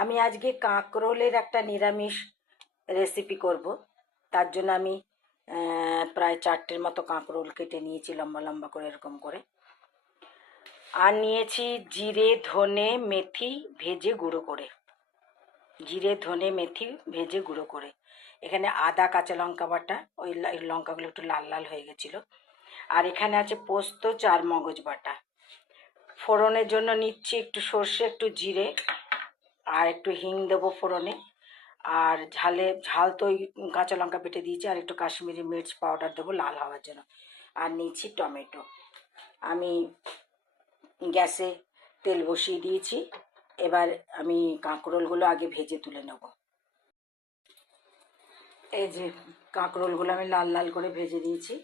আমি আজকে কাঁকরোলের একটা নিরামিষ রেসিপি করব। তার জন্য আমি প্রায় 4টের মতো কাঁকরোল কেটে নিয়েছি লম্বা লম্বা করে এরকম করে। আর নিয়েছি জিরে ধনে মেথি ভেজে গুঁড়ো করে, জিরে ধনে মেথি ভেজে গুঁড়ো করে। এখানে আদা কাঁচা লঙ্কা বাটা, ওই লঙ্কাগুলো একটু লাল লাল হয়ে গেছিলো। আর এখানে আছে পোস্ত চার মগজ বাটা। ফোড়নের জন্য নিচ্ছি একটু সর্ষে, একটু জিরে আর একটু হিং দেবো ফোড়নে। আর ঝাল তো ওই কাঁচা লঙ্কা বেটে দিয়েছি, আর একটু কাশ্মীরি মির্চ পাউডার দেবো লাল হওয়ার জন্য। আর নিচ্ছি টমেটো। আমি গ্যাসে তেল বসিয়ে দিয়েছি। এবার আমি কাঁকরোলগুলো আগে ভেজে তুলে নেব। এই যে কাঁকরোলগুলো আমি লাল লাল করে ভেজে দিয়েছি।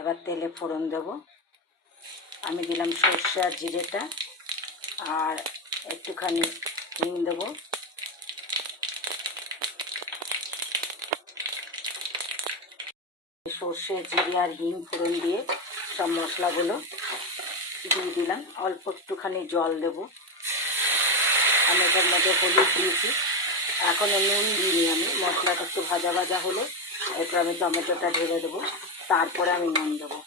এবার তেলে ফোড়ন দেব। আমি দিলাম সর্ষে আর জিরেটা, আর একটুখানি হিং দেবো। সর্ষে জিরে আর হিং ফোড়ন দিয়ে সব মশলাগুলো দিয়ে দিলাম। অল্প একটুখানি জল দেব। আমি এটার মধ্যে হলুদ দিয়েছি, এখনও নুন দিইনি। আমি মশলাটা একটু ভাজা ভাজা হলে এরপর আমি টমেটোটা ঢেলে দেবো, তারপরে আমি নুন দেবো।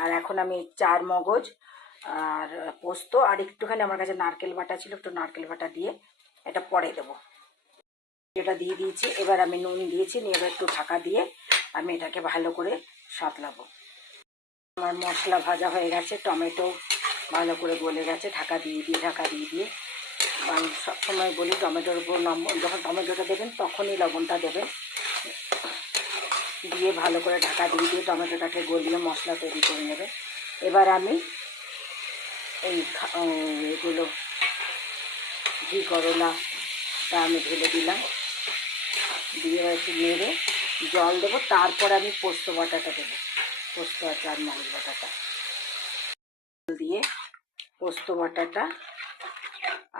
আর এখন আমি চার মগজ আর পোস্ত আর একটুখানি আমার কাছে নারকেল বাটা ছিল, একটু নারকেল বাটা দিয়ে এটা পরে দেবো। এটা দিয়ে দিয়েছি। এবার আমি নুন দিয়েছি, নিয়ে এবার একটু ঢাকা দিয়ে আমি এটাকে ভালো করে সাঁতলাবো। আমার মশলা ভাজা হয়ে গেছে, টমেটো ভালো করে গলে গেছে। ঢাকা দিয়ে দিয়ে আমি সবসময় বলি টমেটোর উপর যখন টমেটোটা দেবেন তখনই লবণটা দেবেন। দিয়ে ভালো করে ঢাকা দিয়ে টমেটোটাকে গলিয়ে মশলা তৈরি করে নেবে। এবার আমি এগুলো ঘি করলাটা আমি ঢেলে দিলাম, দিয়ে একটু নেড়ে জল দেবো। তারপরে আমি পোস্ত বাটাটা দেবো, পোস্ত আর চার মগজ বাটাটা দিয়ে পোস্ত বাটাটা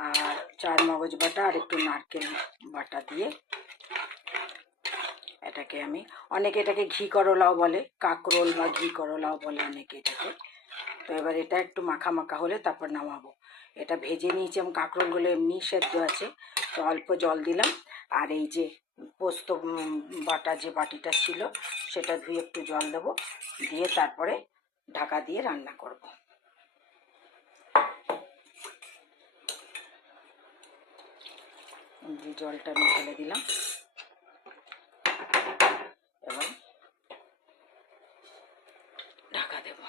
আর চার মগজ বাটা আর একটু নারকেল বাটা দিয়ে এটাকে অনেকে এটাকে ঘি করলাও বলে, কাঁকরোল বা ঘি করলাও বলে অনেকে এটাকে। তো এবার এটা একটু মাখা মাখা হলে তারপর নামাবো। এটা ভেজে নিয়েছি, এবং কাঁকরোলগুলো এমনি সেদ্ধ আছে, তো অল্প জল দিলাম। আর এই যে পোস্ত বাটা যে বাটিটা ছিল সেটা ধুয়ে একটু জল দেবো, দিয়ে তারপরে ঢাকা দিয়ে রান্না করব। জলটা আমি ঢেলে দিলাম। এবার ঢাকা দেব,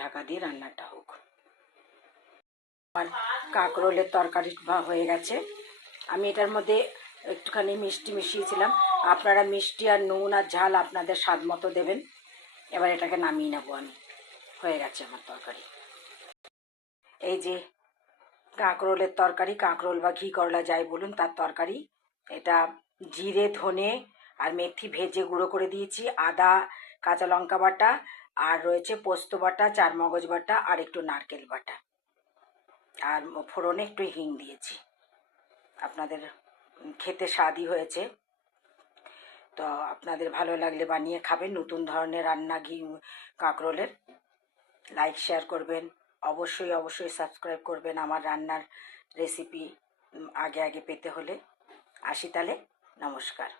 ঢাকা দিয়ে রান্নাটা হোক। আর কাঁকরোলের তরকারি হয়ে গেছে। আমি এটার মধ্যে একটুখানি মিষ্টি মিশিয়েছিলাম। আপনারা মিষ্টি আর নুন আর ঝাল আপনাদের স্বাদ মতো দেবেন। এবার এটাকে নামিয়ে নেবো আমি। হয়ে গেছে আমার তরকারি। এই যে কাঁকরোলের তরকারি, কাঁকরোল বা ঘি করলা যাই বলুন তার তরকারি। এটা জিরে ধনে আর মেথি ভেজে গুঁড়ো করে দিয়েছি, আদা কাঁচা লঙ্কা বাটা, আর রয়েছে পোস্ত বাটা চার মগজ বাটা আর একটু নারকেল বাটা, আর ফোড়নে একটু হিং দিয়েছি। আপনাদের খেতে স্বাদই হয়েছে। তো আপনাদের ভালো লাগলে বানিয়ে খাবেন। নতুন ধরনের রান্না ঘি কাঁকরোলের। লাইক শেয়ার করবেন, অবশ্যই সাবস্ক্রাইব করবেন আমার রান্নার রেসিপি আগে পেতে হলে। আসি তাহলে, নমস্কার।